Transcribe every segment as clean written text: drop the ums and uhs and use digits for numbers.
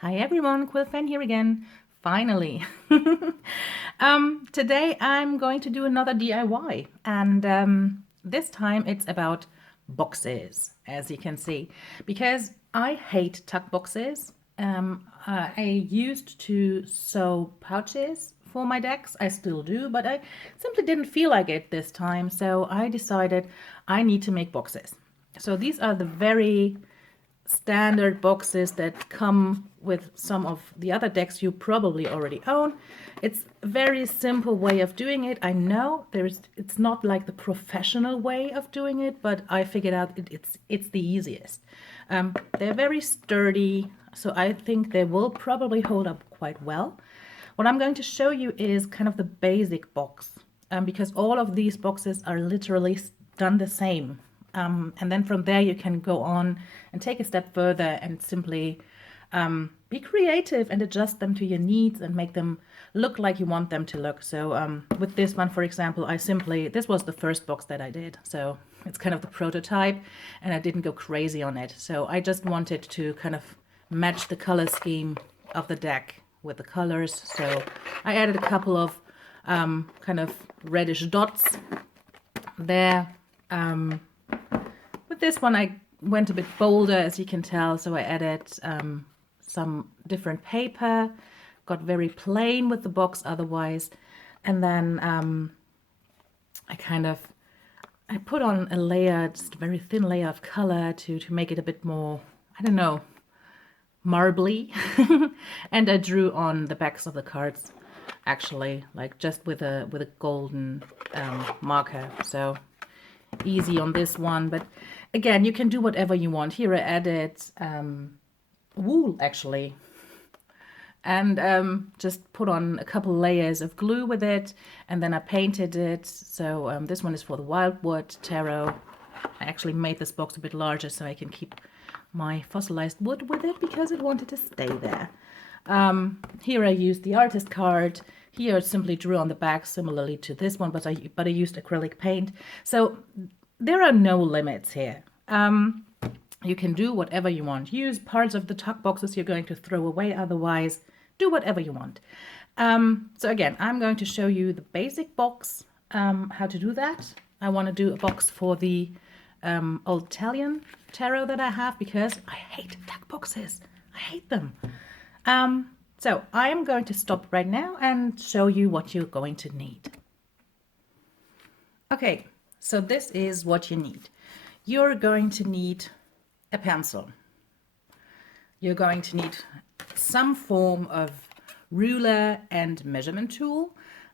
Hi everyone, Quilfen here again. Finally. Today I'm going to do another DIY, and this time it's about boxes, as you can see, because I hate tuck boxes. I used to sew pouches for my decks. I still do, but I simply didn't feel like it this time, so I decided I need to make boxes. So these are the very standard boxes that come with some of the other decks you probably already own. It's a very simple way of doing it. I know it's not like the professional way of doing it, but I figured out it's the easiest. They're very sturdy, so I think they will probably hold up quite well. What I'm going to show you is kind of the basic box, because all of these boxes are literally done the same. And then from there you can go on and take a step further and simply be creative and adjust them to your needs and make them look like you want them to look. So with this one, for example, this was the first box that I did. So it's kind of the prototype and I didn't go crazy on it. So I just wanted to kind of match the color scheme of the deck with the colors. So I added a couple of kind of reddish dots there. With this one, I went a bit bolder, as you can tell, so I added some different paper, got very plain with the box otherwise, and then I put on a layer, just a very thin layer of color to make it a bit more, I don't know, marbly, and I drew on the backs of the cards, actually, like just with a golden marker, so easy on this one. But again, you can do whatever you want. Here I added wool actually, and just put on a couple layers of glue with it, and then I painted it. So this one is for the Wildwood Tarot. I actually made this box a bit larger so I can keep my fossilized wood with it because it wanted to stay there. Here I used the artist card. Here I simply drew on the back similarly to this one, but I used acrylic paint. So there are no limits here. You can do whatever you want. Use parts of the tuck boxes you're going to throw away otherwise. Do whatever you want. So again, I'm going to show you the basic box, how to do that. I want to do a box for the old Italian tarot that I have because I hate tuck boxes. I hate them. So I am going to stop right now and show you what you're going to need. Okay, so this is what you need. You're going to need a pencil. You're going to need some form of ruler and measurement tool.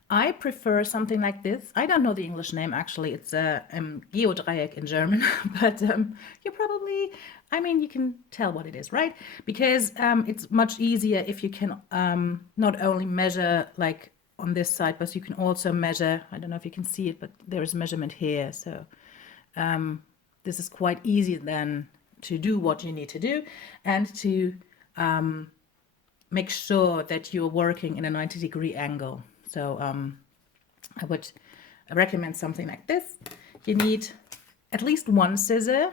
I prefer something like this. I don't know the English name actually. It's a Geodreieck in German, but you probably, I mean, you can tell what it is, right? Because it's much easier if you can not only measure like on this side, but you can also measure, I don't know if you can see it, but there is measurement here. So this is quite easy then to do what you need to do and to make sure that you're working in a 90-degree angle. So I would recommend something like this. You need at least one scissor.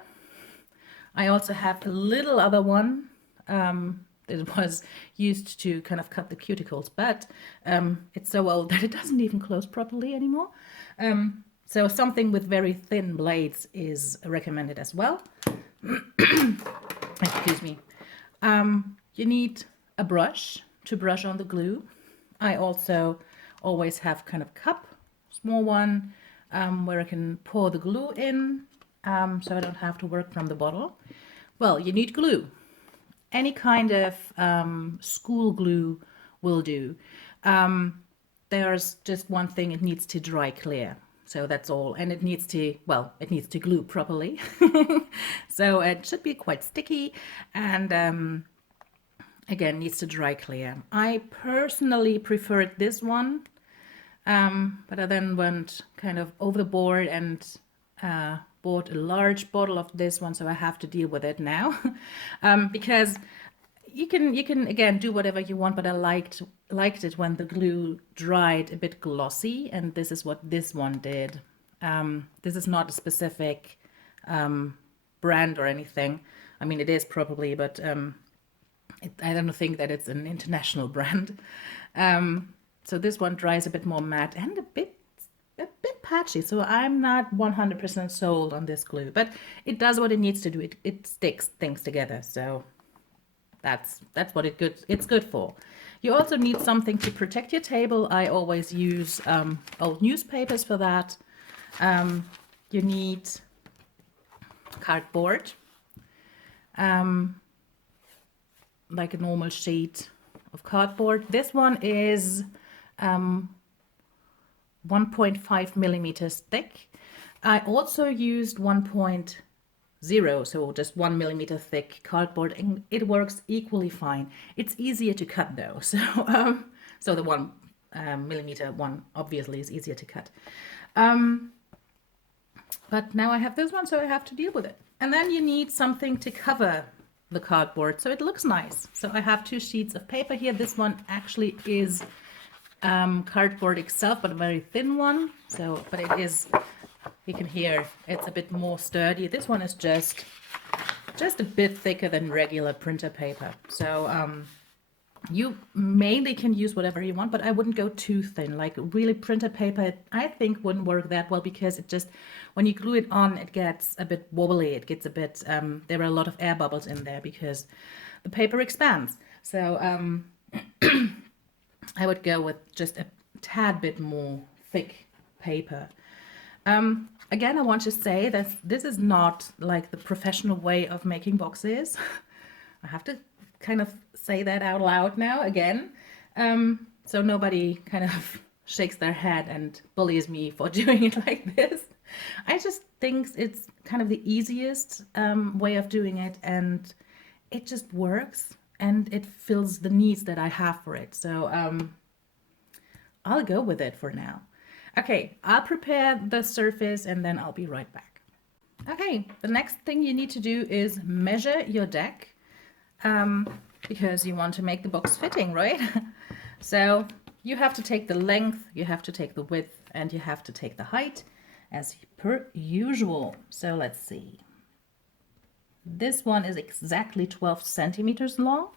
I also have a little other one that was used to kind of cut the cuticles, but it's so old that it doesn't even close properly anymore. So something with very thin blades is recommended as well. Excuse me. You need a brush to brush on the glue. I also always have kind of cup, small one, where I can pour the glue in, so I don't have to work from the bottle. Well, you need glue. Any kind of school glue will do. There's just one thing, it needs to dry clear. So that's all. And it needs to, well, it needs to glue properly. So it should be quite sticky and again, needs to dry clear. I personally preferred this one, but I then went kind of over the board and bought a large bottle of this one, so I have to deal with it now. Because you can again do whatever you want, but I liked it when the glue dried a bit glossy, and this is what this one did. This is not a specific brand or anything. I mean, it is probably, but I don't think that it's an international brand. So this one dries a bit more matte and a bit patchy. So I'm not 100% sold on this glue, but it does what it needs to do. It sticks things together. So that's what it's good for. You also need something to protect your table. I always use old newspapers for that. You need cardboard, like a normal sheet of cardboard. This one is 1.5 millimeters thick. I also used 1.0, so just 1 millimeter thick cardboard, and it works equally fine. It's easier to cut though, so the 1 millimeter one obviously is easier to cut. But now I have this one, so I have to deal with it. And then you need something to cover the cardboard so it looks nice. So I have 2 sheets of paper here. This one actually is cardboard itself, but a very thin one. So, but it is, you can hear it's a bit more sturdy. This one is just a bit thicker than regular printer paper. So you mainly can use whatever you want, but I wouldn't go too thin. Like really printer paper, I think wouldn't work that well because it just, when you glue it on, it gets a bit wobbly. It gets a bit, there are a lot of air bubbles in there because the paper expands. So I would go with just a tad bit more thick paper. Again, I want to say that this is not like the professional way of making boxes. I have to kind of say that out loud now again, so nobody kind of shakes their head and bullies me for doing it like this. I just think it's kind of the easiest way of doing it, and it just works and it fills the needs that I have for it. So I'll go with it for now. Okay, I'll prepare the surface and then I'll be right back. Okay, the next thing you need to do is measure your deck. Because you want to make the box fitting, right? So you have to take the length, you have to take the width, and you have to take the height as per usual. So let's see. This one is exactly 12 centimeters long.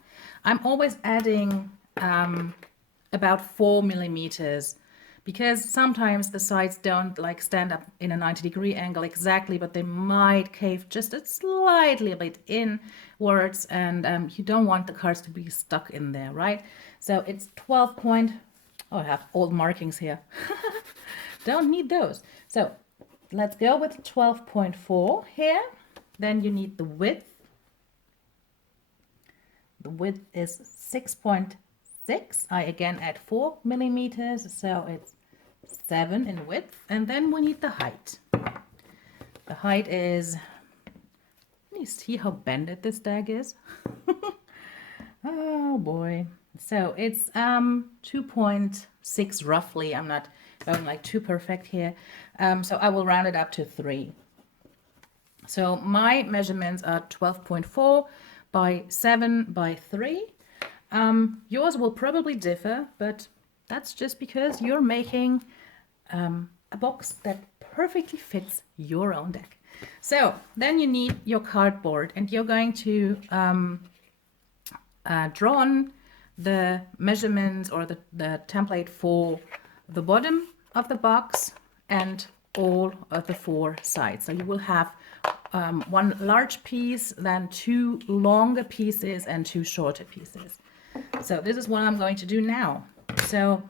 I'm always adding about 4 millimeters because sometimes the sides don't like stand up in a 90-degree angle exactly, but they might cave just a slightly bit inwards, and you don't want the cards to be stuck in there, right? So it's 12 point, oh, I have old markings here. Don't need those. So let's go with 12.4 here. Then you need the width. The width is 6.6. I again add 4 millimeters, so it's 7 in width. And then we need the height. The height is, can you see how bended this deck is? Oh boy. So it's 2.6 roughly. I'm not going like too perfect here. So I will round it up to 3. So my measurements are 12.4 by 7 by 3. Yours will probably differ, but that's just because you're making a box that perfectly fits your own deck. So then you need your cardboard, and you're going to draw on the measurements or the template for the bottom of the box and all of the 4 sides. So you will have 1 large piece, then 2 longer pieces and 2 shorter pieces. So this is what I'm going to do now. So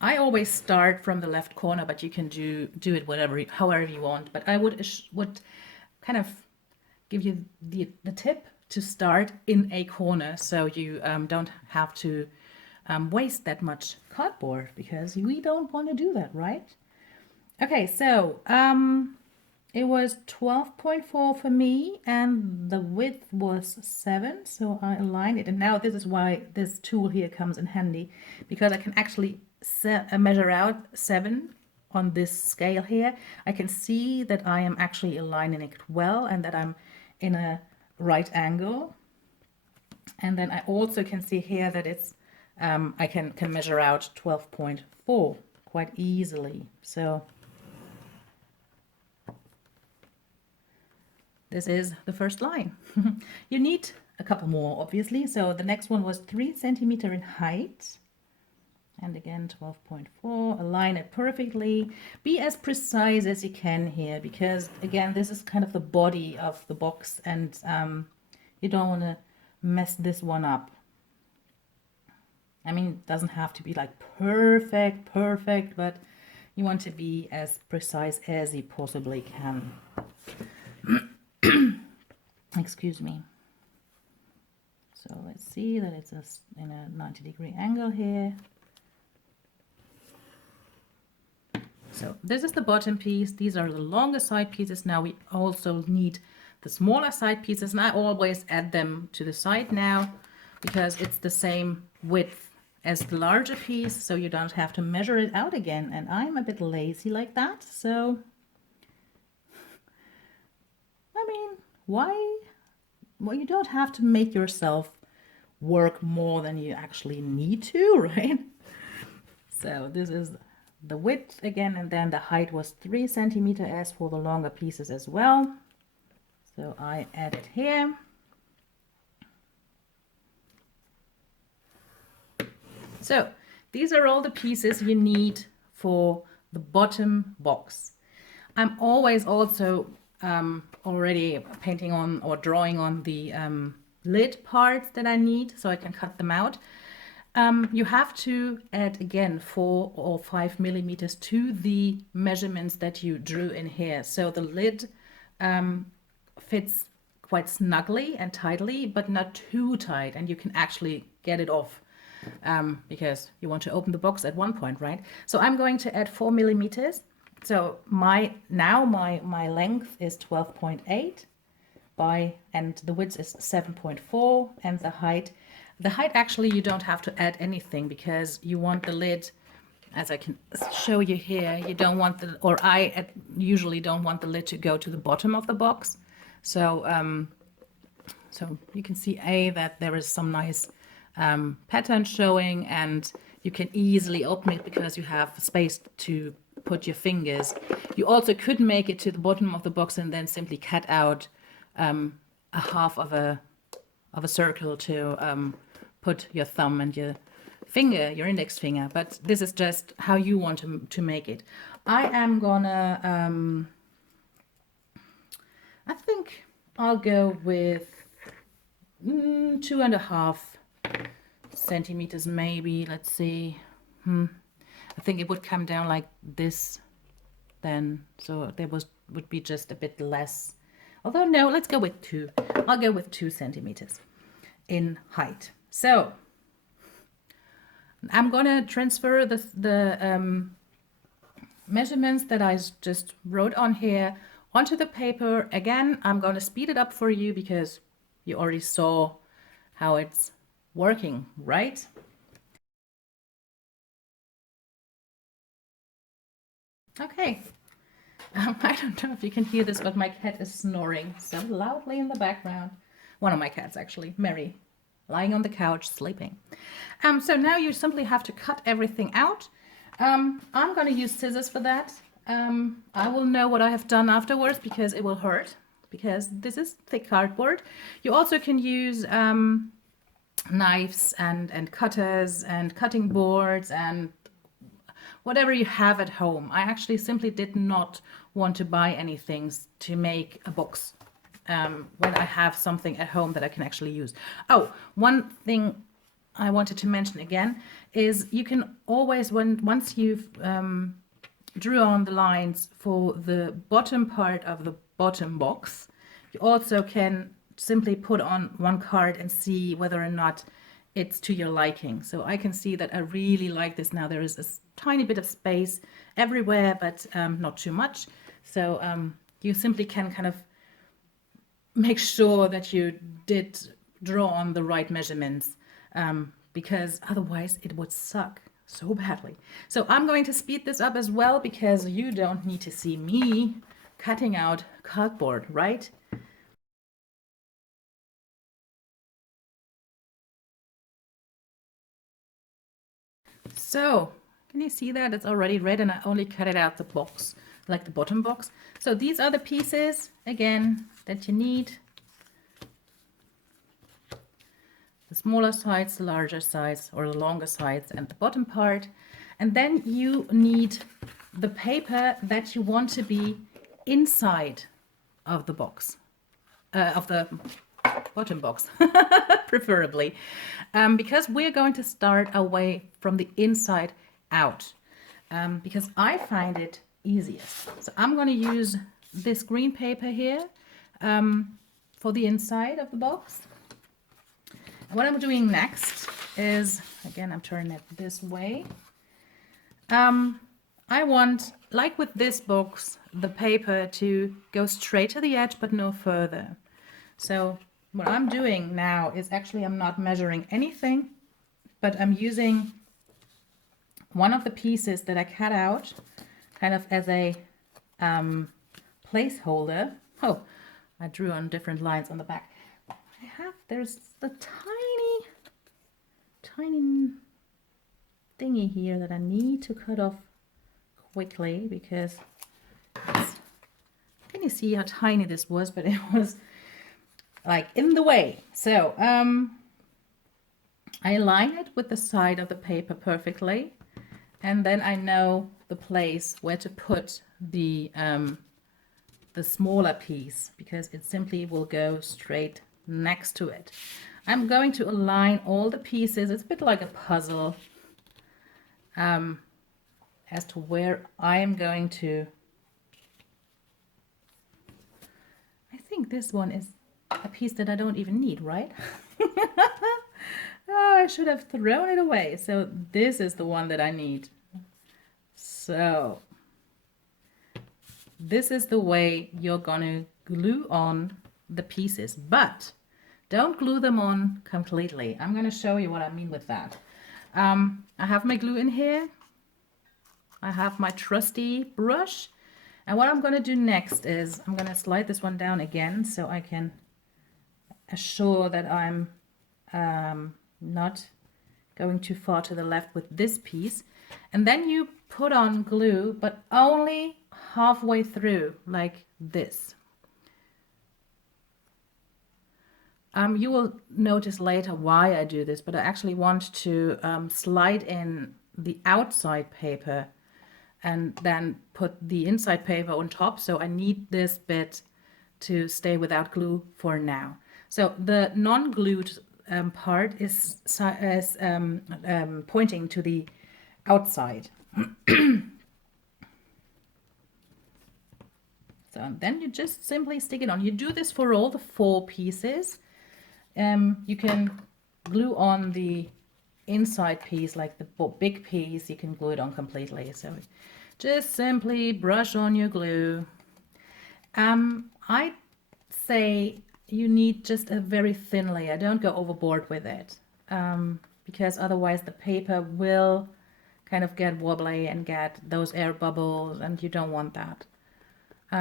I always start from the left corner, but you can do it however you want. But I would kind of give you the tip to start in a corner, so you don't have to waste that much cardboard, because we don't want to do that, right? Okay, so it was 12.4 for me, and the width was 7, so I aligned it. And now this is why this tool here comes in handy, because I can actually measure out 7 on this scale here. I can see that I am actually aligning it well and that I'm in a right angle. And then I also can see here that it's I can measure out 12.4 quite easily. So this is the first line. You need a couple more, obviously. So the next one was 3 centimeter in height. And again, 12.4, align it perfectly. Be as precise as you can here, because again, this is kind of the body of the box, and you don't want to mess this one up. I mean, it doesn't have to be like perfect, but you want to be as precise as you possibly can. Excuse me. So let's see that it's in a 90-degree angle here. So this is the bottom piece. These are the longer side pieces. Now we also need the smaller side pieces, and I always add them to the side now because it's the same width as the larger piece, so you don't have to measure it out again. And I'm a bit lazy like that, so I mean, why? Well, you don't have to make yourself work more than you actually need to, right? So this is the width again, and then the height was 3 centimeter as for the longer pieces as well. So I add it here. So these are all the pieces you need for the bottom box. I'm always also already painting on or drawing on the lid parts that I need, so I can cut them out. You have to add again 4 or 5 millimeters to the measurements that you drew in here. So the lid fits quite snugly and tightly, but not too tight, and you can actually get it off because you want to open the box at one point, right? So I'm going to add 4 millimeters. So my length is 12.8 and the width is 7.4, and the height actually you don't have to add anything because you want the lid, as I can show you here, you don't want the, or I usually don't want the lid to go to the bottom of the box. So so you can see that there is some nice pattern showing, and you can easily open it because you have space to put your fingers. You also could make it to the bottom of the box and then simply cut out a half of a circle to put your thumb and your finger, your index finger, but this is just how you want to make it. I am gonna I think I'll go with 2.5 centimeters maybe. Let's see. I think it would come down like this then, so there would be just a bit less. Although no, let's go with 2. I'll go with 2 centimeters in height. So I'm gonna transfer the measurements that I just wrote on here onto the paper. Again, I'm gonna speed it up for you because you already saw how it's working, right? Okay. I don't know if you can hear this, but my cat is snoring so loudly in the background. One of my cats, actually, Mary, lying on the couch sleeping. So now you simply have to cut everything out. I'm going to use scissors for that. I will know what I have done afterwards because it will hurt, because this is thick cardboard. You also can use knives and cutters and cutting boards and whatever you have at home. I actually simply did not want to buy anything to make a box when I have something at home that I can actually use. Oh, one thing I wanted to mention again is you can always, once you've drew on the lines for the bottom part of the bottom box, you also can simply put on one card and see whether or not it's to your liking. So I can see that I really like this now. There is a tiny bit of space everywhere, but not too much. So you simply can kind of make sure that you did draw on the right measurements, because otherwise it would suck so badly. So I'm going to speed this up as well because you don't need to see me cutting out cardboard, right? So can you see that? It's already red and I only cut it out the box. like the bottom box. So these are the pieces, again, that you need. The smaller sides, the larger sides, or the longer sides, and the bottom part. And then you need the paper that you want to be inside of the box, of the bottom box, preferably, because we're going to start our way from the inside out, because I find it easiest. So I'm going to use this green paper here for the inside of the box. And what I'm doing next is, again, I'm turning it this way. I want, like with this box, the paper to go straight to the edge, but no further. So what I'm doing now is actually I'm not measuring anything, but I'm using one of the pieces that I cut out kind of as a placeholder. Oh, I drew on different lines on the back. There's the tiny thingy here that I need to cut off quickly because can you see how tiny this was? But it was like in the way. So I align it with the side of the paper perfectly, and then I know the place where to put the smaller piece, because it simply will go straight next to it. I'm going to align all the pieces. It's a bit like a puzzle as to where I am going to. I think this one is a piece that I don't even need, right? Oh, I should have thrown it away. So this is the one that I need. So this is the way you're gonna glue on the pieces, but don't glue them on completely. I'm gonna show you what I mean with that. I have my glue in here. I have my trusty brush. And what I'm gonna do next is I'm gonna slide this one down again so I can assure that I'm not going too far to the left with this piece. And then you put on glue, but only halfway through, like this. You will notice later why I do this, but I actually want to slide in the outside paper and then put the inside paper on top. So I need this bit to stay without glue for now. So the non-glued part is pointing to the outside. So then you just simply stick it on. You do this for all the 4 pieces. You can glue on the inside piece, like the big piece, you can glue it on completely. So just simply brush on your glue. I'd say you need just a very thin layer. Don't go overboard with it, because otherwise the paper will kind of get wobbly and get those air bubbles, and you don't want that.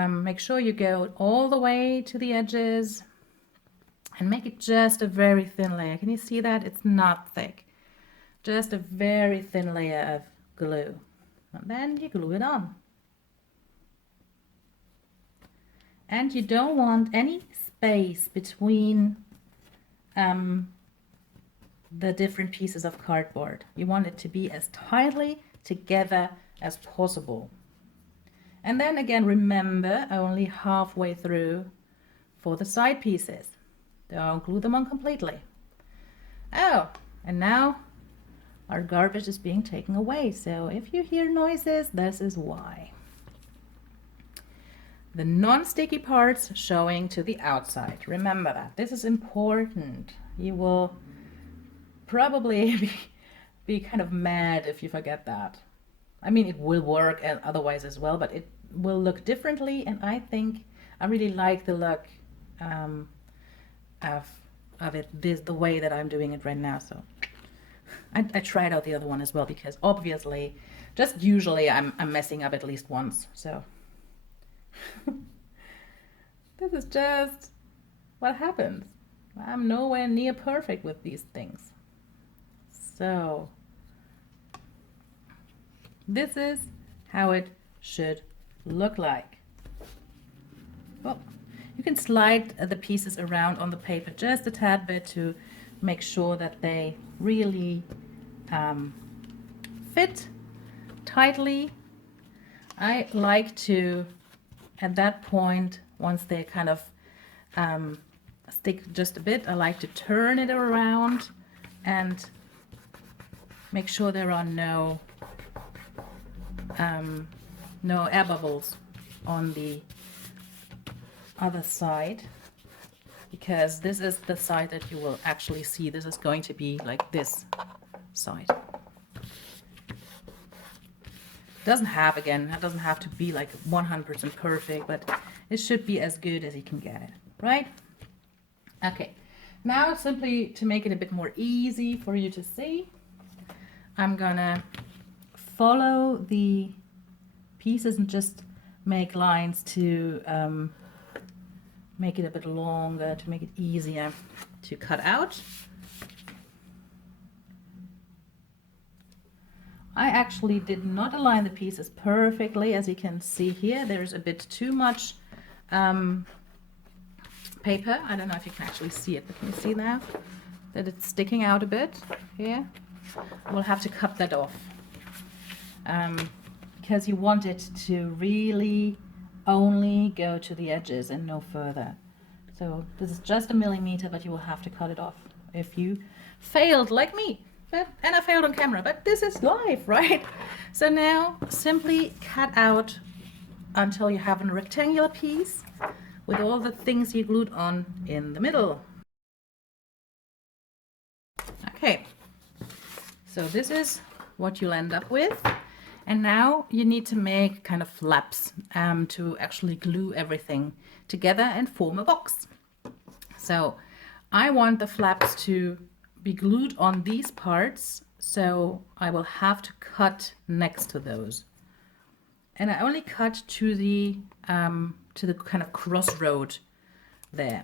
Make sure you go all the way to the edges and make it just a very thin layer. Can you see that? It's not thick. Just a very thin layer of glue. And then you glue it on. And you don't want any space between the different pieces of cardboard. You want it to be as tightly together as possible. And then again, remember, only halfway through for the side pieces. Don't glue them on completely. Oh, and now our garbage is being taken away. So if you hear noises, this is why. The non-sticky parts showing to the outside. Remember that. This is important. You will probably be kind of mad if you forget that. I mean, it will work otherwise as well, but it will look differently, and I think I really like the look of it, the way that I'm doing it right now. So I tried out the other one as well, because obviously, just usually I'm messing up at least once. So this is just what happens. I'm nowhere near perfect with these things. So this is how it should look like. Well, you can slide the pieces around on the paper just a tad bit to make sure that they really fit tightly. I like to, at that point, once they kind of stick just a bit, I like to turn it around and make sure there are no air bubbles on the other side, because this is the side that you will actually see. This is going to be like this side. Doesn't have, again, it doesn't have to be like 100% perfect, but it should be as good as you can get it, right? Okay, now simply to make it a bit more easy for you to see, I'm gonna follow the pieces and just make lines to make it a bit longer, to make it easier to cut out. I actually did not align the pieces perfectly. As you can see here, there's a bit too much paper. I don't know if you can actually see it, but can you see now that it's sticking out a bit here? We'll have to cut that off because you want it to really only go to the edges and no further. So this is just 1 millimeter, but you will have to cut it off if you failed like me. And I failed on camera, but this is live, right? So now simply cut out until you have a rectangular piece with all the things you glued on in the middle. Okay, so this is what you'll end up with. And now you need to make kind of flaps to actually glue everything together and form a box. So I want the flaps to be glued on these parts, so I will have to cut next to those. And I only cut to the kind of crossroad there.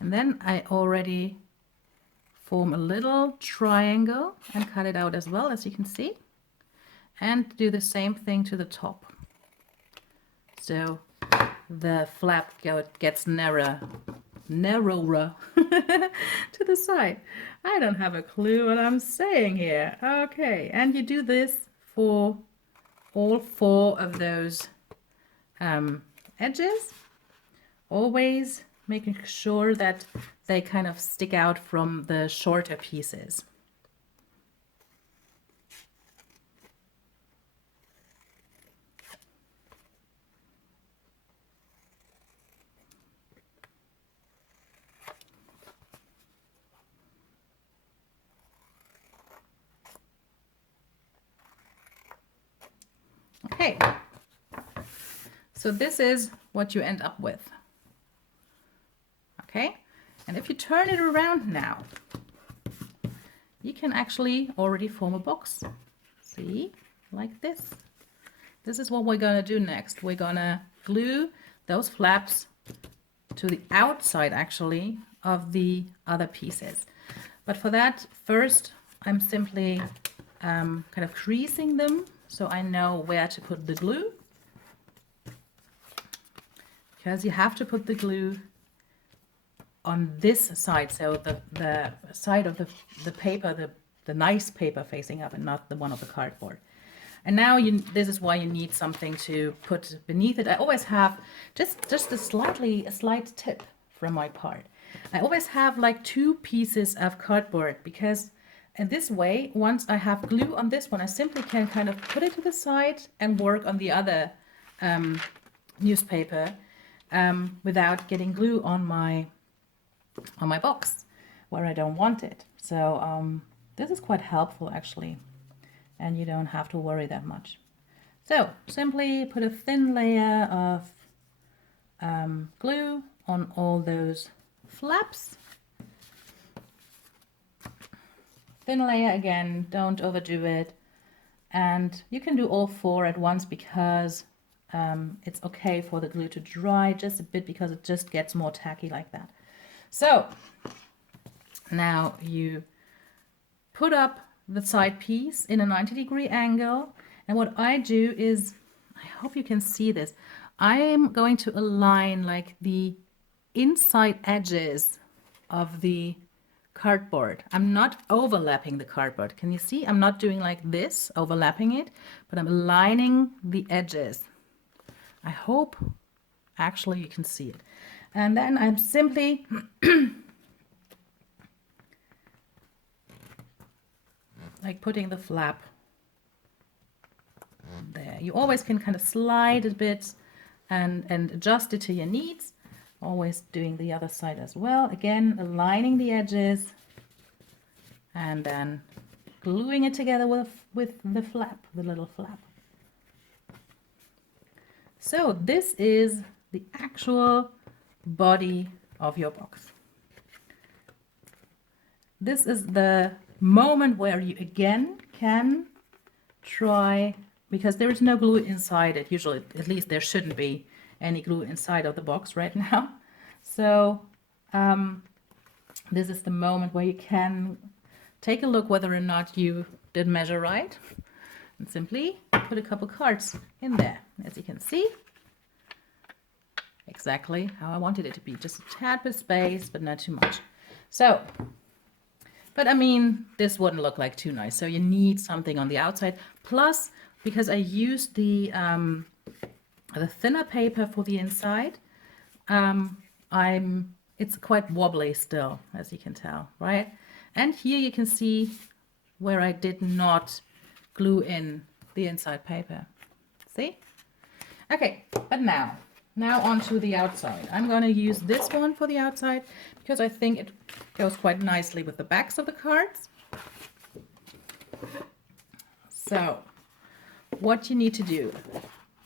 And then I already form a little triangle and cut it out as well, as you can see, and do the same thing to the top. So the flap gets narrower to the side. I don't have a clue what I'm saying here. Okay, and you do this for all 4 of those edges, always making sure that they kind of stick out from the shorter pieces. Okay, so this is what you end up with. Okay, and if you turn it around now, you can actually already form a box. See, like this. This is what we're gonna do next. We're gonna glue those flaps to the outside actually of the other pieces. But for that, first I'm simply kind of creasing them so I know where to put the glue, because you have to put the glue on this side, so the side of the paper, the nice paper facing up, and not the one of the cardboard. And now this is why you need something to put beneath it. I always have just a slight tip from my part. I always have like 2 pieces of cardboard, because in this way, once I have glue on this one, I simply can kind of put it to the side and work on the other newspaper without getting glue on my box where I don't want it. So this is quite helpful actually, and you don't have to worry that much. So simply put a thin layer of glue on all those flaps. Thin layer again, don't overdo it. And you can do all 4 at once, because it's okay for the glue to dry just a bit, because it just gets more tacky like that. So now you put up the side piece in a 90-degree angle. And what I do is, I hope you can see this, I am going to align like the inside edges of the cardboard. I'm not overlapping the cardboard. Can you see? I'm not doing like this, overlapping it, but I'm aligning the edges. I hope actually you can see it. And then I'm simply like putting the flap there. You always can kind of slide a bit and adjust it to your needs. Always doing the other side as well. Again, aligning the edges and then gluing it together with the flap, the little flap. So this is the actual body of your box. This is the moment where you again can try, because there is no glue inside it. Usually, at least there shouldn't be any glue inside of the box right now. So this is the moment where you can take a look whether or not you did measure right, and simply put a couple cards in there. As you can see, exactly how I wanted it to be, just a tad bit space, but not too much. So, but I mean, this wouldn't look like too nice. So you need something on the outside. Plus, because I used the thinner paper for the inside, it's quite wobbly still, as you can tell, right? And here you can see where I did not glue in the inside paper. See? Okay, but now onto the outside. I'm going to use this one for the outside because I think it goes quite nicely with the backs of the cards. So, what you need to do,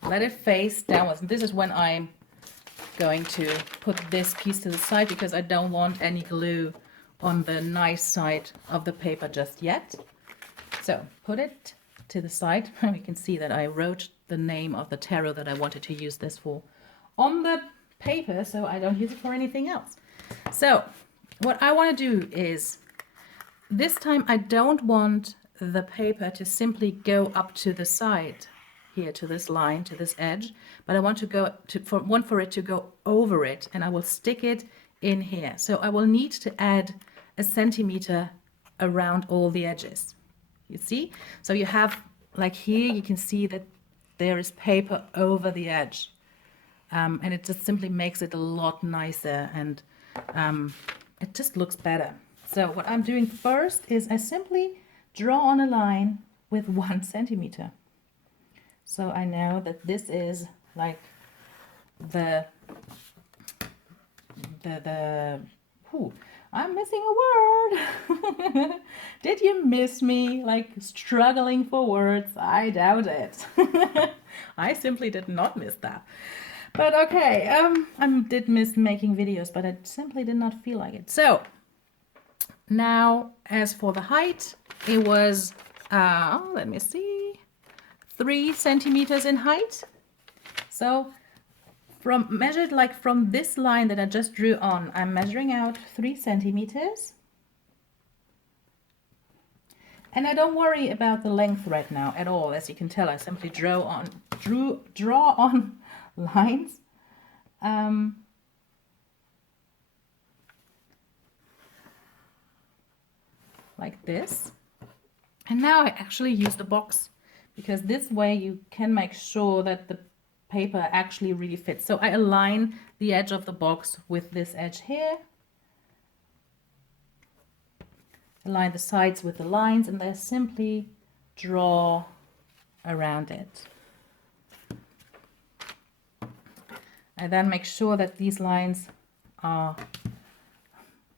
let it face downwards. And this is when I'm going to put this piece to the side because I don't want any glue on the nice side of the paper just yet. So put it to the side. You can see that I wrote the name of the tarot that I wanted to use this for on the paper, so I don't use it for anything else. So what I want to do is, this time I don't want the paper to simply go up to the side here, to this line, to this edge, but I want to go to for it to go over it, and I will stick it in here. So I will need to add a centimeter around all the edges. You see? So you have, like here, you can see that there is paper over the edge. And it just simply makes it a lot nicer, and it just looks better. So what I'm doing first is I simply draw on a line with 1 centimeter. So I know that this is like I'm missing a word. Did you miss me? Like struggling for words? I doubt it. I simply did not miss that. But okay, I did miss making videos, but I simply did not feel like it. So now, as for the height, it was, let me see, 3 centimeters in height. So measured like from this line that I just drew on, I'm measuring out 3 centimeters. And I don't worry about the length right now at all. As you can tell, I simply draw on lines. Like this. And now I actually use the box, because this way you can make sure that the paper actually really fits. So I align the edge of the box with this edge here. Align the sides with the lines, and then simply draw around it. I then make sure that these lines are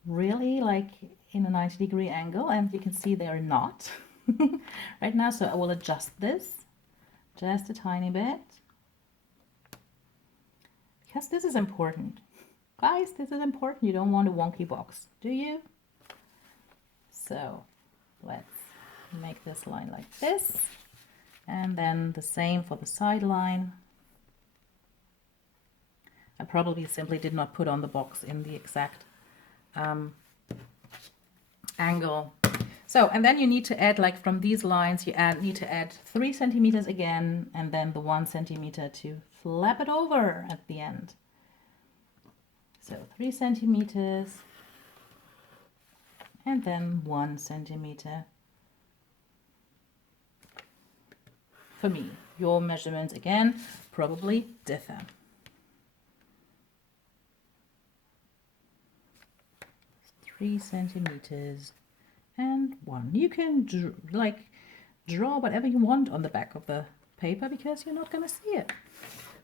really like in a 90-degree angle, and you can see they're not right now. So I will adjust this just a tiny bit, because this is important. Guys, this is important. You don't want a wonky box, do you? So let's make this line like this, and then the same for the side line. I probably simply did not put on the box in the exact angle. So, and then you need to add, like from these lines, you need to add 3 centimeters again, and then the 1 centimeter to flap it over at the end. So 3 centimeters and then 1 centimeter. For me, your measurements again probably differ. Three centimeters and 1. You can draw whatever you want on the back of the paper because you're not going to see it.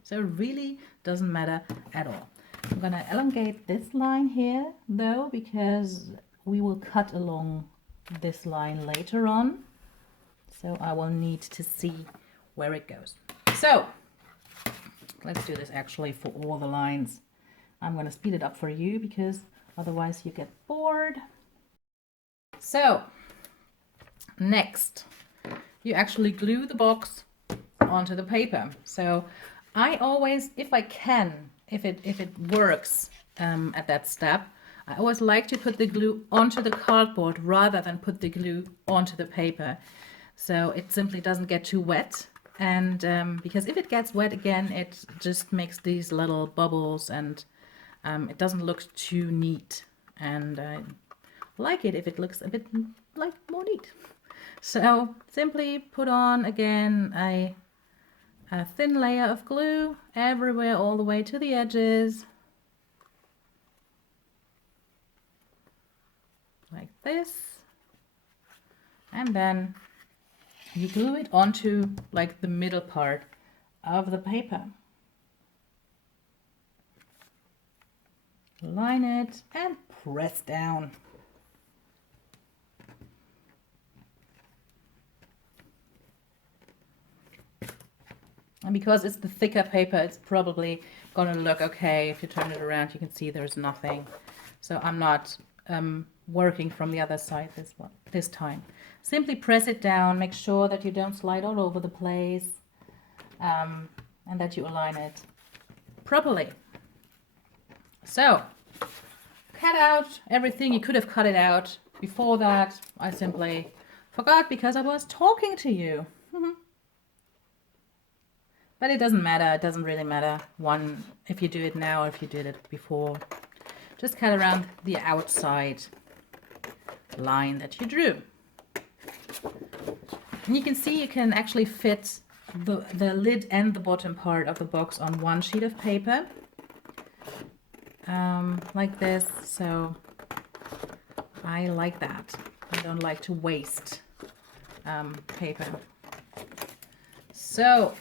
So it really doesn't matter at all. I'm going to elongate this line here though, because we will cut along this line later on. So I will need to see where it goes. So let's do this actually for all the lines. I'm going to speed it up for you because otherwise you get bored. So next, you actually glue the box onto the paper. So I always, if I can, if it works at that step, I always like to put the glue onto the cardboard rather than put the glue onto the paper. So it simply doesn't get too wet. And because if it gets wet again, it just makes these little bubbles and it doesn't look too neat. And I like it if it looks a bit like more neat. So simply put on again a thin layer of glue everywhere all the way to the edges. Like this. And then you glue it onto like the middle part of the paper. Line it and press down. And because it's the thicker paper, it's probably going to look okay. If you turn it around, you can see there's nothing. So I'm not working from the other side this time. Simply press it down, make sure that you don't slide all over the place, and that you align it properly. So cut out everything. You could have cut it out before that. I simply forgot because I was talking to you. But it doesn't matter. It doesn't really matter if you do it now or if you did it before. Just cut around the outside line that you drew. And you can see you can actually fit the lid and the bottom part of the box on one sheet of paper. Like this. So I like that. I don't like to waste paper. So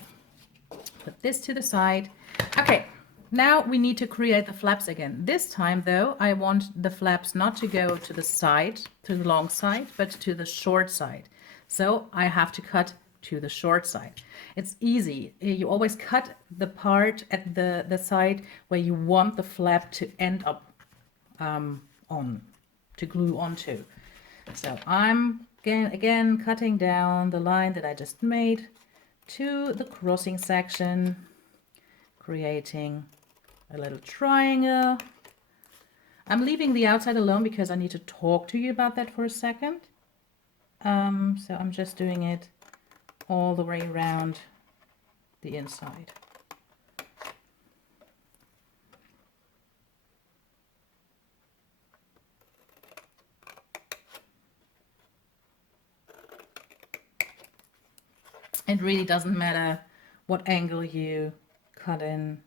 put this to the side. Okay, now we need to create the flaps again. This time though, I want the flaps not to go to the side, to the long side, but to the short side. So I have to cut to the short side. It's easy. You always cut the part at the side where you want the flap to end up to glue onto. So I'm again cutting down the line that I just made to the crossing section, creating a little triangle. I'm leaving the outside alone because I need to talk to you about that for a second. So I'm just doing it all the way around the inside. It really doesn't matter what angle you cut in.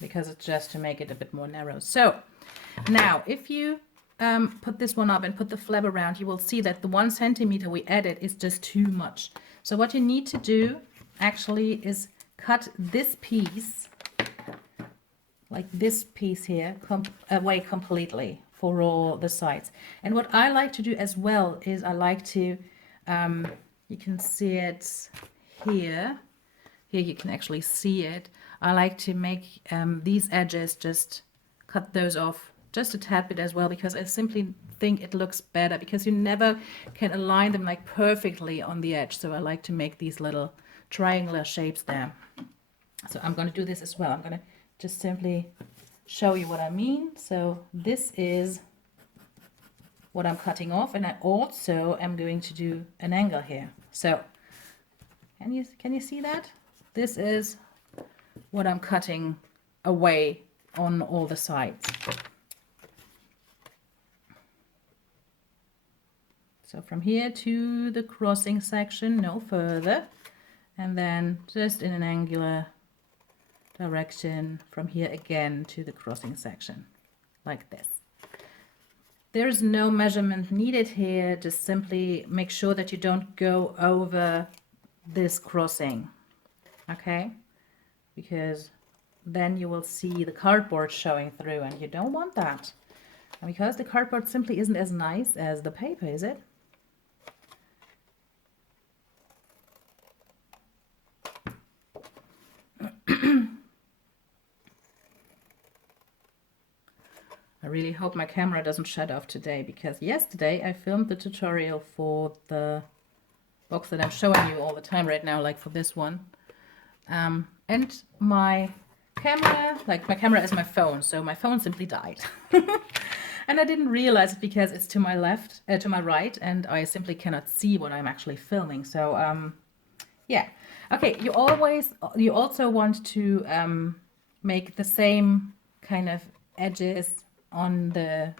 Because it's just to make it a bit more narrow. So now if you put this one up and put the flap around, you will see that the 1 centimeter we added is just too much. So what you need to do actually is cut this piece, like this piece here, away completely for all the sides. And what I like to do as well is I like to, you can see it here. Here you can actually see it. I like to make these edges, just cut those off just a tad bit as well, because I simply think it looks better, because you never can align them like perfectly on the edge. So I like to make these little triangular shapes there. So I'm going to do this as well. I'm going to just simply show you what I mean. So this is what I'm cutting off, and I also am going to do an angle here. So can you see that? This is what I'm cutting away on all the sides. So from here to the crossing section, no further, and then just in an angular direction from here again to the crossing section, like this. There's no measurement needed here, just simply make sure that you don't go over this crossing, okay? Because then you will see the cardboard showing through, and you don't want that. And because the cardboard simply isn't as nice as the paper, is it? I really hope my camera doesn't shut off today, because yesterday I filmed the tutorial for the box that I'm showing you all the time right now, like for this one. And my camera is my phone, so my phone simply died. And I didn't realize it because it's to my left, to my right, and I simply cannot see what I'm actually filming. So yeah. Okay, you also want to make the same kind of edges on the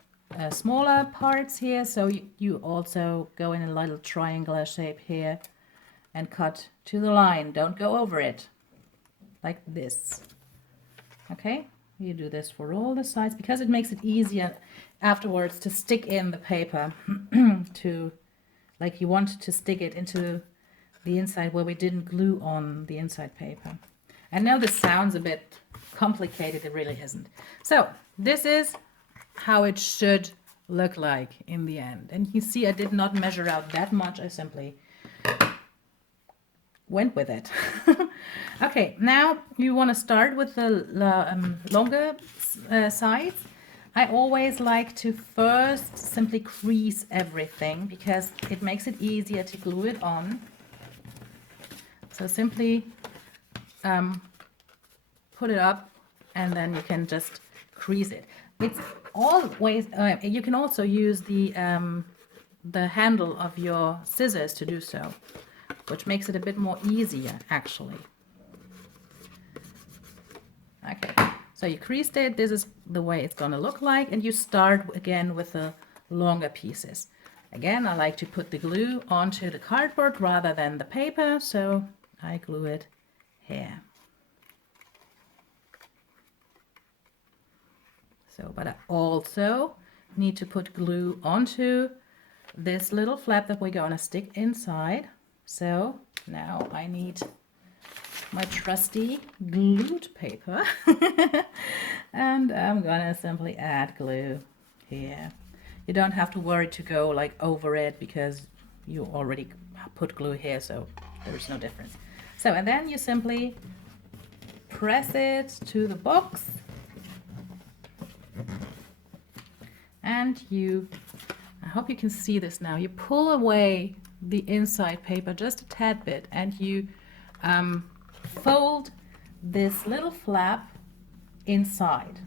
smaller parts here. So you also go in a little triangular shape here and cut to the line. Don't go over it, like this. Okay, you do this for all the sides because it makes it easier afterwards to stick in the paper to, like, you want to stick it into the inside where we didn't glue on the inside paper. I know this sounds a bit complicated, it really isn't. So this is how it should look like in the end. And you see I did not measure out that much, I simply went with it. Okay, now you want to start with the longer sides. I always like to first simply crease everything because it makes it easier to glue it on. So simply put it up and then you can just crease it. It's always, you can also use the handle of your scissors to do so, which makes it a bit more easier actually. Okay, so you creased it, this is the way it's gonna look like, and you start again with the longer pieces. Again, I like to put the glue onto the cardboard rather than the paper, so I glue it here. So, but I also need to put glue onto this little flap that we're gonna stick inside. So now I need my trusty glued paper and I'm gonna simply add glue here. You don't have to worry to go like over it because you already put glue here, so there's no difference. So, and then you simply press it to the box and you, I hope you can see this now, you pull away the inside paper just a tad bit and you fold this little flap inside.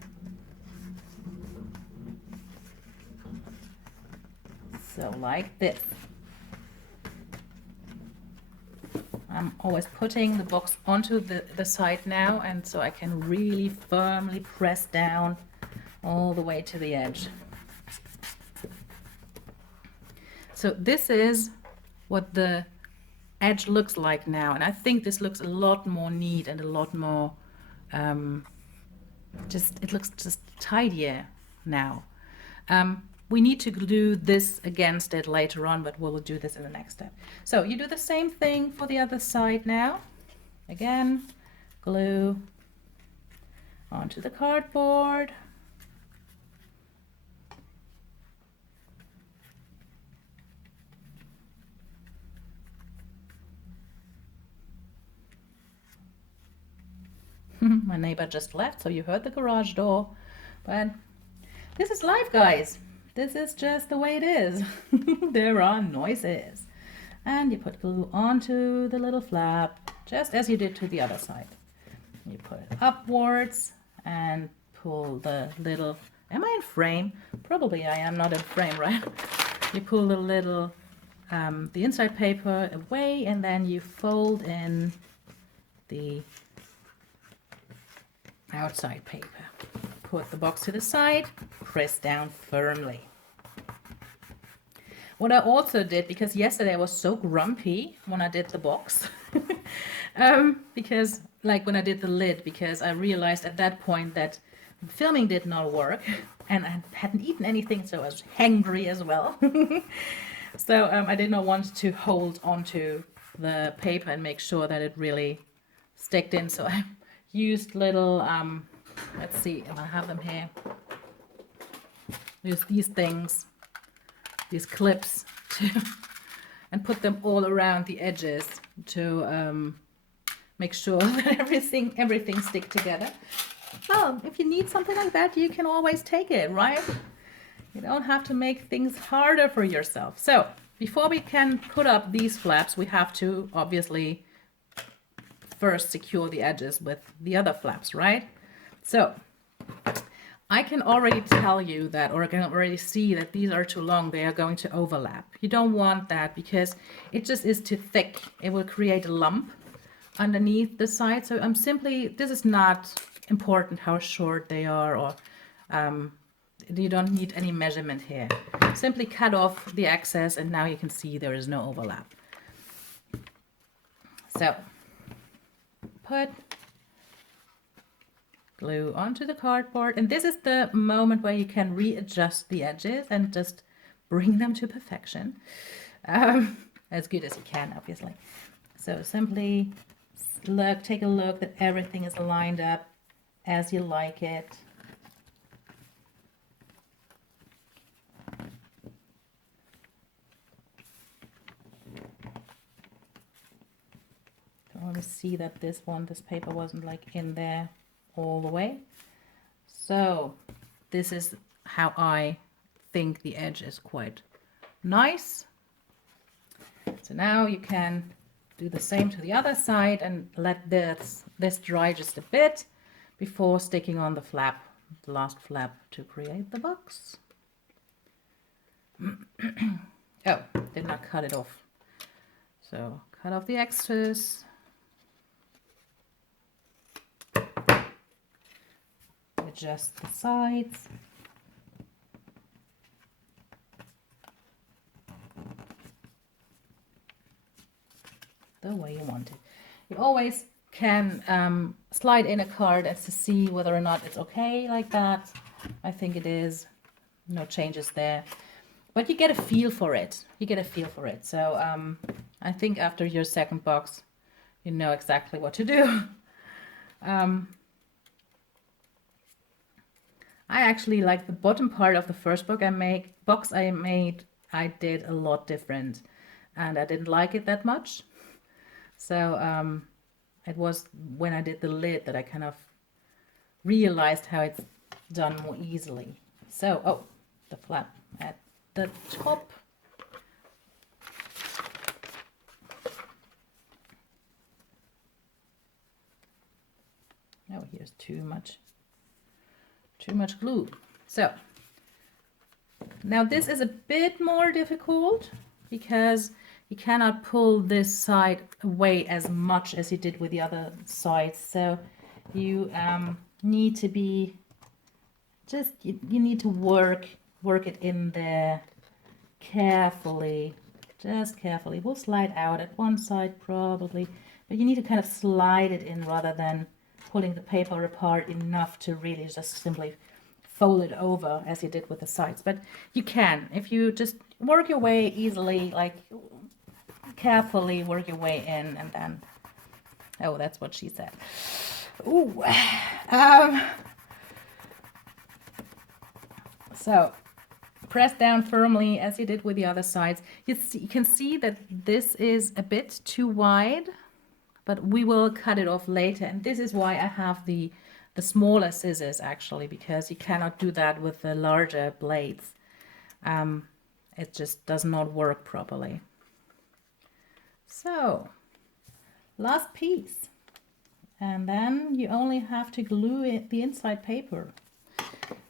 So like this. I'm always putting the box onto the side now, and so I can really firmly press down all the way to the edge. So this is what the edge looks like now, and I think this looks a lot more neat and a lot more it looks just tidier now. We need to glue this against it later on, but we'll do this in the next step. So you do the same thing for the other side now. Again, glue onto the cardboard. My neighbor just left, so you heard the garage door. But this is life, guys. This is just the way it is. There are noises. And you put glue onto the little flap, just as you did to the other side. You put it upwards, and pull the little, am I in frame? Probably I am not in frame, right? You pull the little, the inside paper away, and then you fold in the outside paper. Put the box to the side, press down firmly. What I also did, because yesterday I was so grumpy when I did the box, because like when I did the lid, because I realized at that point that filming did not work and I hadn't eaten anything, so I was hangry as well. So I did not want to hold onto the paper and make sure that it really sticked in. So I used little, let's see if I have them here. Use these things, these clips, and put them all around the edges to make sure that everything stick together. Well, if you need something like that, you can always take it, right? You don't have to make things harder for yourself. So before we can put up these flaps, we have to obviously first secure the edges with the other flaps, right? So I can already tell you that, or I can already see that these are too long. They are going to overlap. You don't want that because it just is too thick. It will create a lump underneath the side. So I'm simply, this is not important how short they are, or you don't need any measurement here. Simply cut off the excess, and now you can see there is no overlap. So put glue onto the cardboard, and this is the moment where you can readjust the edges and just bring them to perfection, as good as you can, obviously. So simply take a look that everything is lined up as you like it. I want to see that this paper wasn't like in there all the way. So this is how I think the edge is quite nice. So now you can do the same to the other side and let this dry just a bit before sticking on the flap, the last flap, to create the box. Oh, did not cut it off. So cut off the excess. Adjust the sides. The way you want it. You always can slide in a card as to see whether or not it's okay like that. I think it is. No changes there. But you get a feel for it. You get a feel for it. So I think after your second box, you know exactly what to do. I actually like the bottom part of the first box I made. I did a lot different, and I didn't like it that much. So it was when I did the lid that I kind of realized how it's done more easily. So, oh, the flap at the top. Oh, here's too much glue. So now this is a bit more difficult because you cannot pull this side away as much as you did with the other sides. So you need to be you need to work it in there carefully, just carefully. It will slide out at one side probably, but you need to kind of slide it in rather than pulling the paper apart enough to really just simply fold it over as you did with the sides. But you can, if you just work your way easily, like carefully work your way in, and then, oh, that's what she said. Ooh. So press down firmly as you did with the other sides. You can see that this is a bit too wide, but we will cut it off later. And this is why I have the smaller scissors, actually, because you cannot do that with the larger blades. It just does not work properly. So last piece. And then you only have to glue it, the inside paper.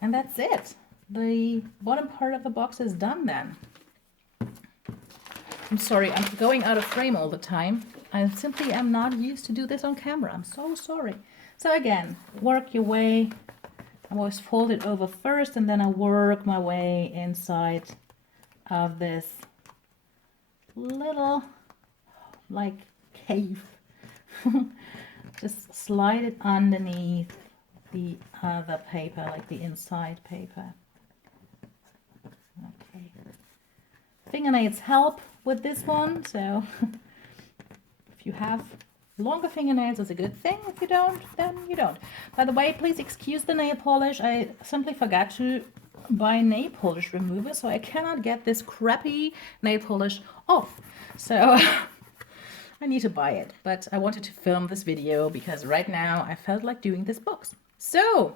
And that's it. The bottom part of the box is done then. I'm sorry, I'm going out of frame all the time. I simply am not used to do this on camera. I'm so sorry. So again, work your way. I always fold it over first and then I work my way inside of this little like cave. Just slide it underneath the other paper, like the inside paper. Okay. Fingernails help with this one, so if you have longer fingernails, it's a good thing. If you don't, then you don't. By the way, please excuse the nail polish. I simply forgot to buy nail polish remover, so I cannot get this crappy nail polish off. So I need to buy it, but I wanted to film this video because right now I felt like doing this box. So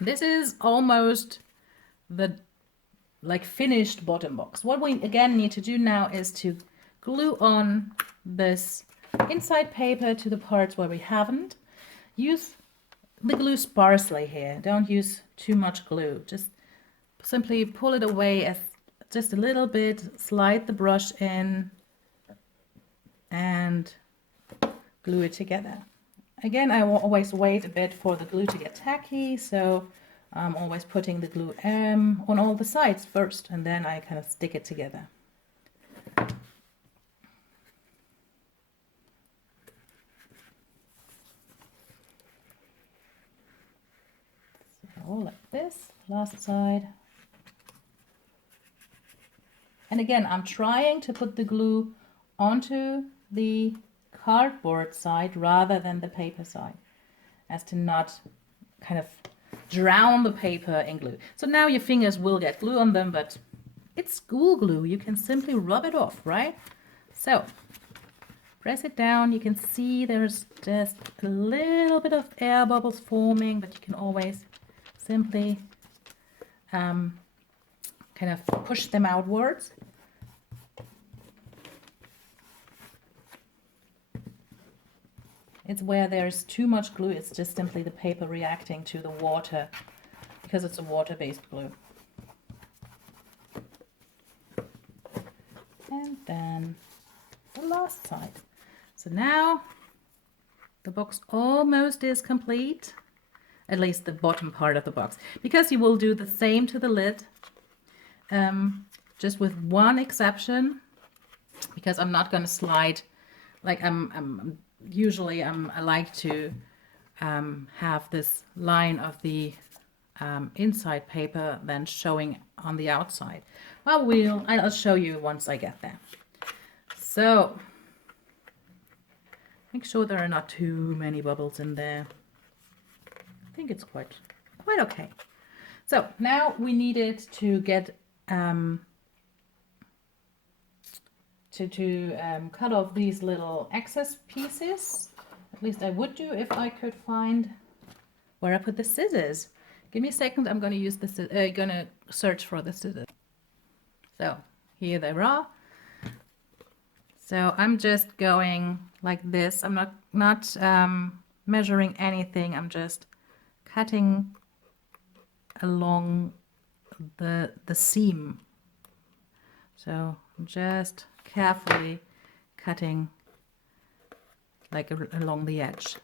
this is almost the like finished bottom box. What we again need to do now is to glue on this inside paper to the parts where we haven't. Use the glue sparsely here. Don't use too much glue. Just simply pull it away as just a little bit, slide the brush in and glue it together. Again, I will always wait a bit for the glue to get tacky, so I'm always putting the glue on all the sides first, and then I kind of stick it together. So like this, last side. And again, I'm trying to put the glue onto the cardboard side rather than the paper side, as to not kind of drown the paper in glue. So now your fingers will get glue on them, but it's school glue. You can simply rub it off, right? So press it down. You can see there's just a little bit of air bubbles forming, but you can always simply kind of push them outwards. It's where there's too much glue, it's just simply the paper reacting to the water because it's a water-based glue. And then the last side. So now the box almost is complete, at least the bottom part of the box, because you will do the same to the lid, just with one exception, because I'm not going to slide like usually I like to have this line of the inside paper then showing on the outside. Well, I'll show you once I get there. So make sure there are not too many bubbles in there. I think it's quite okay. So now we needed to get to cut off these little excess pieces. At least I would do if I could find where I put the scissors. Give me a second. I'm going to use the going to search for the scissors. So here they are. So I'm just going like this. I'm not measuring anything. I'm just cutting along the seam. So I'm just carefully cutting like along the edge.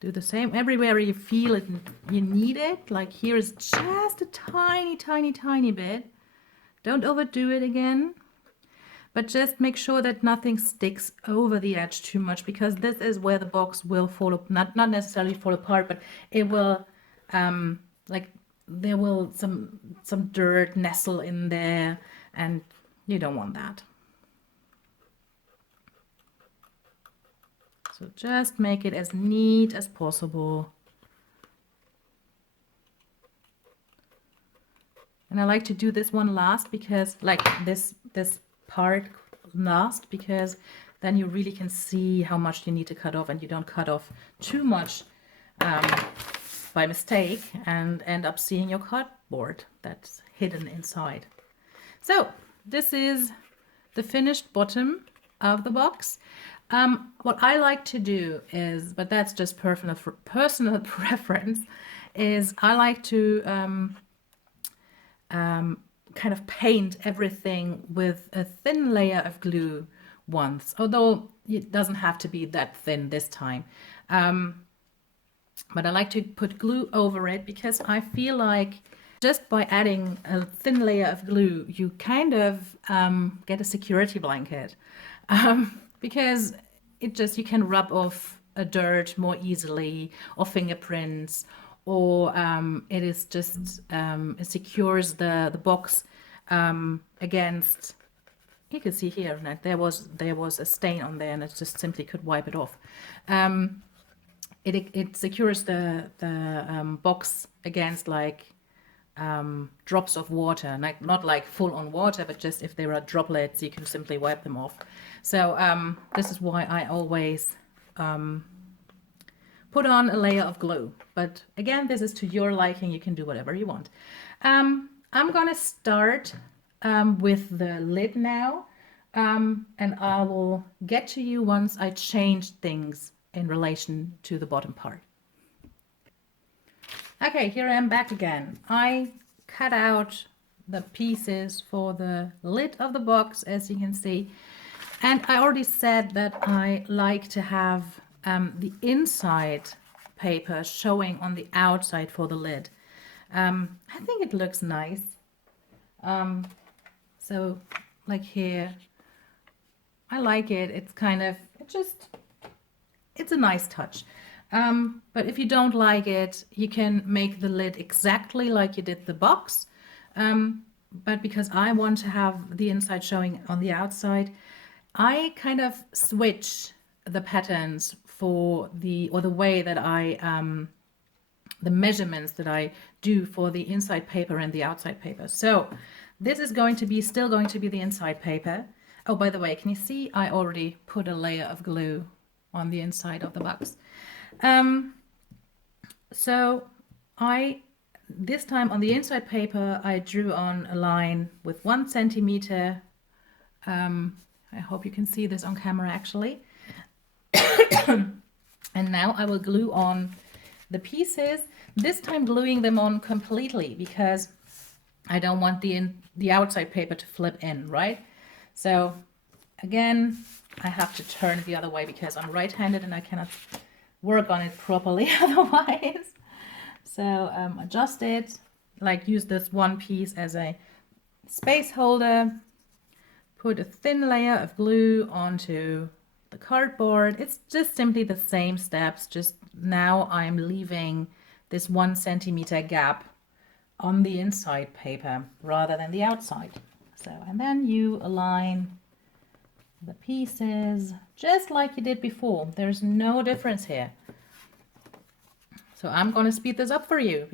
Do the same everywhere you feel it, you need it. Like here is just a tiny bit. Don't overdo it again, but just make sure that nothing sticks over the edge too much, because this is where the box will fall, not necessarily fall apart, but it will like there will some dirt nestle in there, and you don't want that. So just make it as neat as possible. And I like to do this one last, because like this part last, because then you really can see how much you need to cut off, and you don't cut off too much by mistake and end up seeing your cardboard that's hidden inside. So this is the finished bottom of the box. What I like to do is, but that's just personal preference, is I like to kind of paint everything with a thin layer of glue once, although it doesn't have to be that thin this time. But I like to put glue over it because I feel like just by adding a thin layer of glue, you kind of get a security blanket, because you can rub off a dirt more easily, or fingerprints, or it secures the box against. You can see here that there was a stain on there, and it just simply could wipe it off. It secures the box against like drops of water, like not like full on water, but just if there are droplets, you can simply wipe them off. So this is why I always put on a layer of glue. But again, this is to your liking. You can do whatever you want. I'm gonna start with the lid now, and I will get to you once I change things in relation to the bottom part. Okay, here I am back again. I cut out the pieces for the lid of the box, as you can see. And I already said that I like to have the inside paper showing on the outside for the lid. I think it looks nice. So like here, I like it. It's a nice touch. But if you don't like it, you can make the lid exactly like you did the box. But because I want to have the inside showing on the outside, I kind of switch the patterns for the way that the measurements that I do for the inside paper and the outside paper. So this is still going to be the inside paper. Oh, by the way, can you see I already put a layer of glue on the inside of the box? So this time on the inside paper, I drew on a line with 1 centimeter. I hope you can see this on camera actually. And now I will glue on the pieces, this time gluing them on completely because I don't want the outside paper to flip in, right? So again, I have to turn it the other way because I'm right-handed and I cannot work on it properly otherwise. So adjust it, like use this one piece as a space holder, put a thin layer of glue onto the cardboard. It's just simply the same steps, just now I'm leaving this 1 centimeter gap on the inside paper rather than the outside. So, and then you align the pieces just like you did before. There's no difference here. So I'm going to speed this up for you.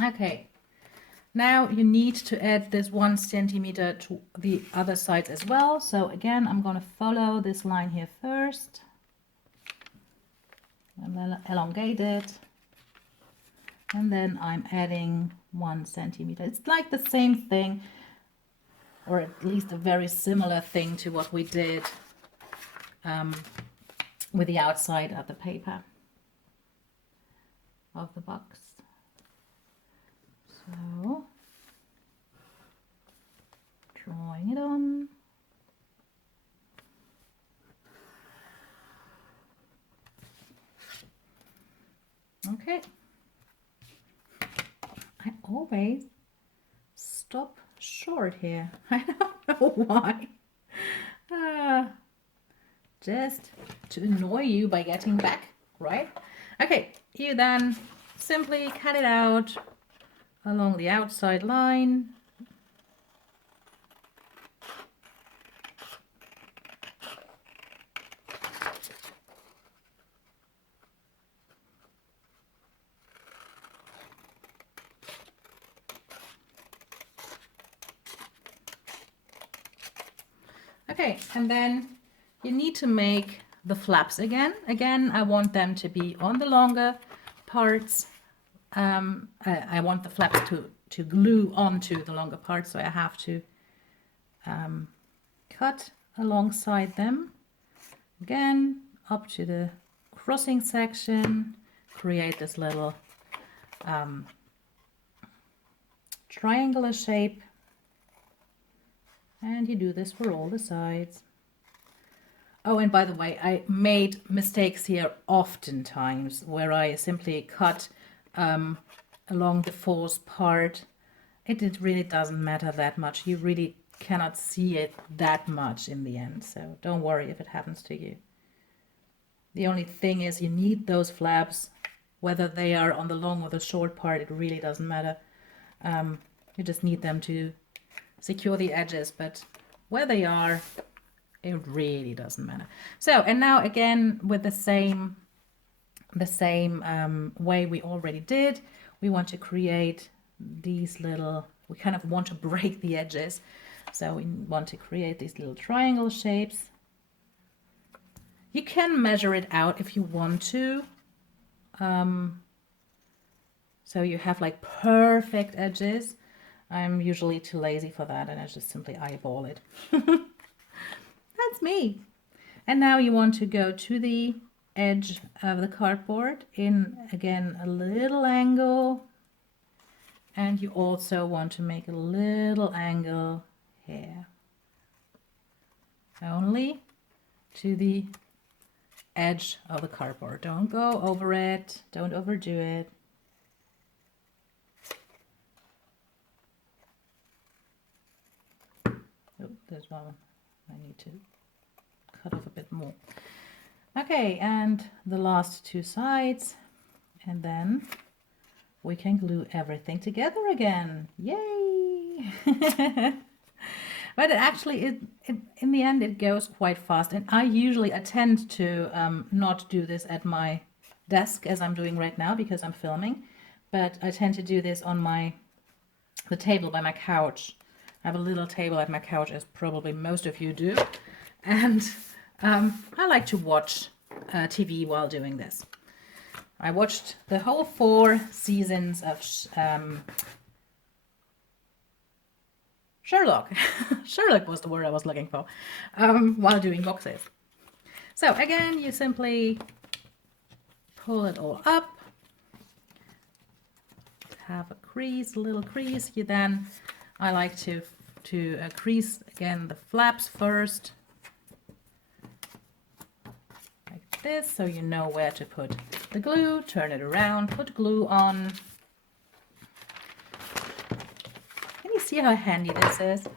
Okay, now you need to add this 1 centimeter to the other side as well. So again, I'm going to follow this line here first and then elongate it. And then I'm adding 1 centimeter. It's like the same thing, or at least a very similar thing to what we did with the outside of the paper of the box. So, drawing it on. Okay. I always stop short here. I don't know why. Just to annoy you by getting back, right? Okay, you then simply cut it out along the outside line. Okay, and then you need to make the flaps again. Again, I want them to be on the longer parts I want the flaps to glue onto the longer part, so I have to cut alongside them. Again, up to the crossing section, create this little triangular shape, and you do this for all the sides. Oh, and by the way, I made mistakes here oftentimes where I simply cut along the false part. It really doesn't matter that much. You really cannot see it that much in the end, so don't worry if it happens to you. The only thing is you need those flaps, whether they are on the long or the short part, it really doesn't matter. You just need them to secure the edges, but where they are, it really doesn't matter. So, and now again with the same way we already did, we want to create these little, we kind of want to break the edges. So we want to create these little triangle shapes. You can measure it out if you want to. So you have like perfect edges. I'm usually too lazy for that and I just simply eyeball it. That's me. And now you want to go to the edge of the cardboard in, again, a little angle. And you also want to make a little angle here. Only to the edge of the cardboard. Don't go over it. Don't overdo it. Oh, there's one I need to cut off a bit more. Okay, and the last two sides, and then we can glue everything together again. Yay! But actually, in the end, it goes quite fast. And I usually tend to not do this at my desk as I'm doing right now because I'm filming. But I tend to do this on the table by my couch. I have a little table at my couch, as probably most of you do. And I like to watch TV while doing this. I watched the whole 4 seasons of Sherlock. Sherlock was the word I was looking for, while doing boxes. So again, you simply pull it all up, have a crease, a little crease. You then, I like to crease again the flaps first, like this, so you know where to put the glue. Turn it around, put glue on. See how handy this is?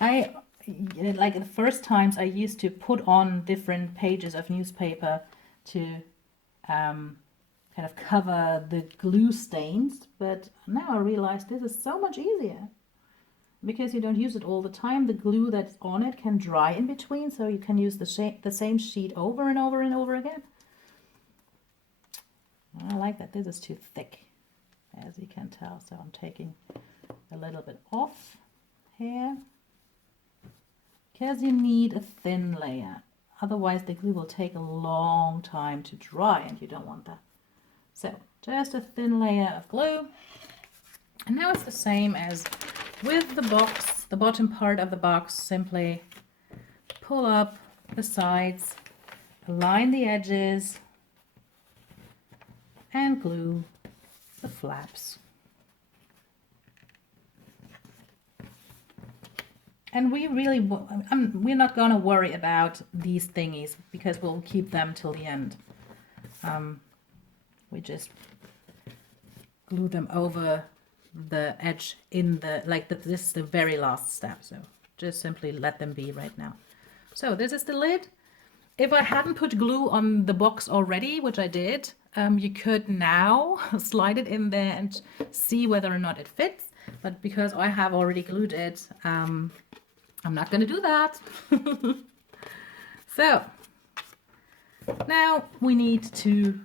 I like the first times I used to put on different pages of newspaper to kind of cover the glue stains, but now I realize this is so much easier because you don't use it all the time. The glue that's on it can dry in between, so you can use the same sheet over and over and over again. I like that. This is too thick, as you can tell, so I'm taking a little bit off here because you need a thin layer, otherwise the glue will take a long time to dry and you don't want that. So just a thin layer of glue, and now it's the same as with the box, the bottom part of the box. Simply pull up the sides, align the edges, and glue the flaps. And we really, we're not going to worry about these thingies because we'll keep them till the end. We just glue them over the edge in the, this is the very last step. So just simply let them be right now. So this is the lid. If I hadn't put glue on the box already, which I did, you could now slide it in there and see whether or not it fits. But because I have already glued it, I'm not going to do that. So now we need to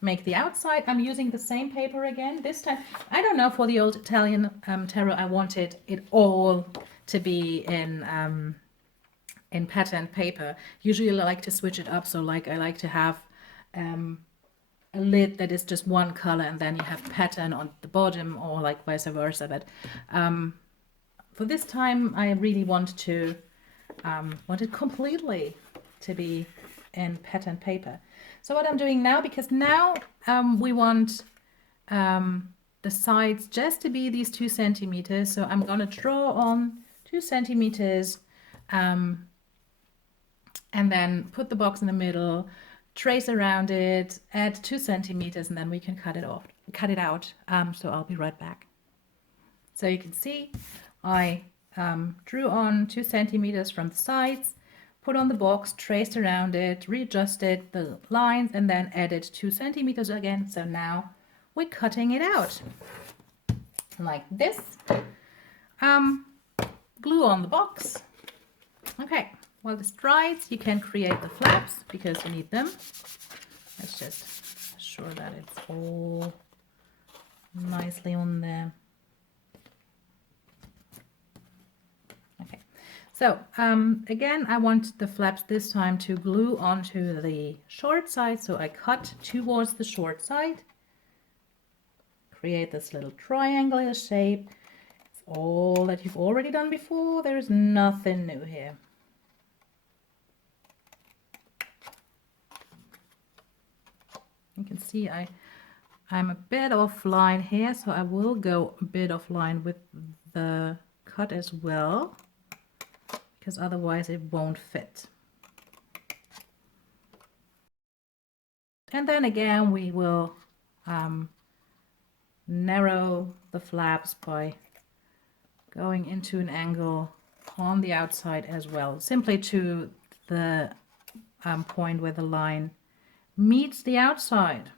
make the outside. I'm using the same paper again. This time, I don't know, for the old Italian tarot, I wanted it all to be in patterned paper. Usually I like to switch it up. So like I like to have a lid that is just one color and then you have pattern on the bottom, or like vice versa. But for this time, I really want it completely to be in pattern paper. So what I'm doing now, because now we want the sides just to be these 2 centimeters. So I'm going to draw on 2 centimeters and then put the box in the middle, trace around it, add 2 centimeters, and then we can cut it out. So I'll be right back. So you can see I drew on 2 centimeters from the sides, put on the box, traced around it, readjusted the lines, and then added 2 centimeters again. So now we're cutting it out like this. Glue on the box. Okay, while this dries, you can create the flaps because you need them. Let's just ensure that it's all nicely on there. Okay, so again, I want the flaps this time to glue onto the short side. So I cut towards the short side. Create this little triangular shape. It's all that you've already done before. There's nothing new here. You can see I'm a bit offline here, so I will go a bit offline with the cut as well, because otherwise it won't fit. And then again, we will narrow the flaps by going into an angle on the outside as well, simply to the point where the line meets the outside.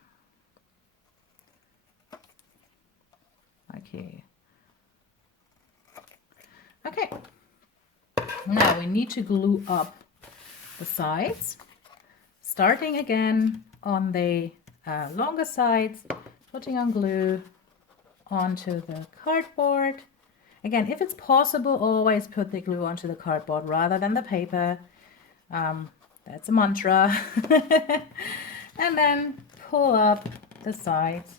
Okay. Okay. Now we need to glue up the sides, starting again on the longer sides, putting on glue onto the cardboard. Again, if it's possible, always put the glue onto the cardboard rather than the paper. That's a mantra. And then pull up the sides.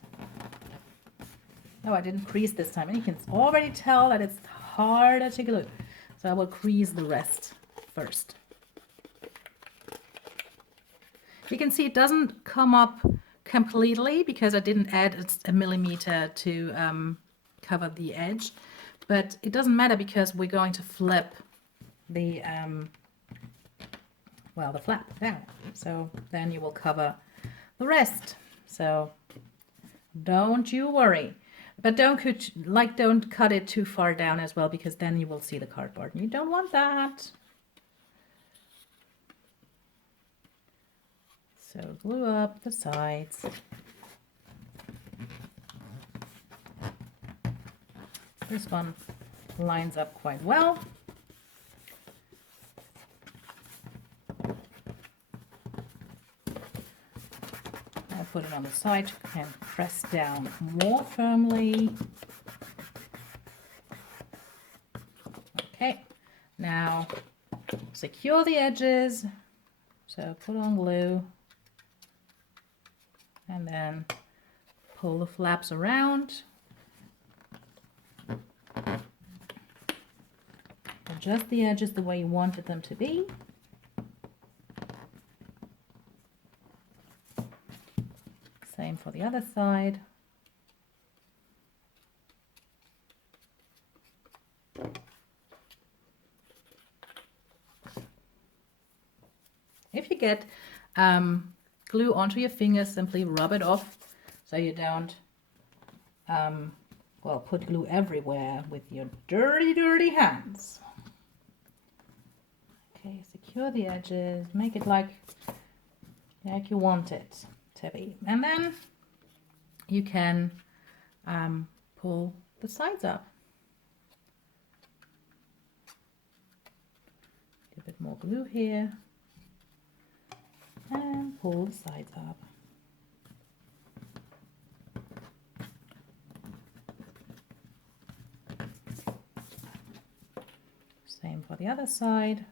Oh, I didn't crease this time. And you can already tell that it's harder to glue. So I will crease the rest first. You can see it doesn't come up completely because I didn't add a millimeter to cover the edge. But it doesn't matter because we're going to flip the the flap down. So then you will cover the rest. So don't you worry. But don't cut it too far down as well, because then you will see the cardboard. And you don't want that. So glue up the sides. This one lines up quite well. I'll put it on the side and press down more firmly. Okay, now secure the edges. So put on glue and then pull the flaps around. Adjust the edges the way you wanted them to be. Same for the other side. If you get glue onto your fingers, simply rub it off so you don't put glue everywhere with your dirty hands. Okay, secure the edges, make it like you want it to be. And then you can pull the sides up. Get a bit more glue here. And pull the sides up. Same for the other side.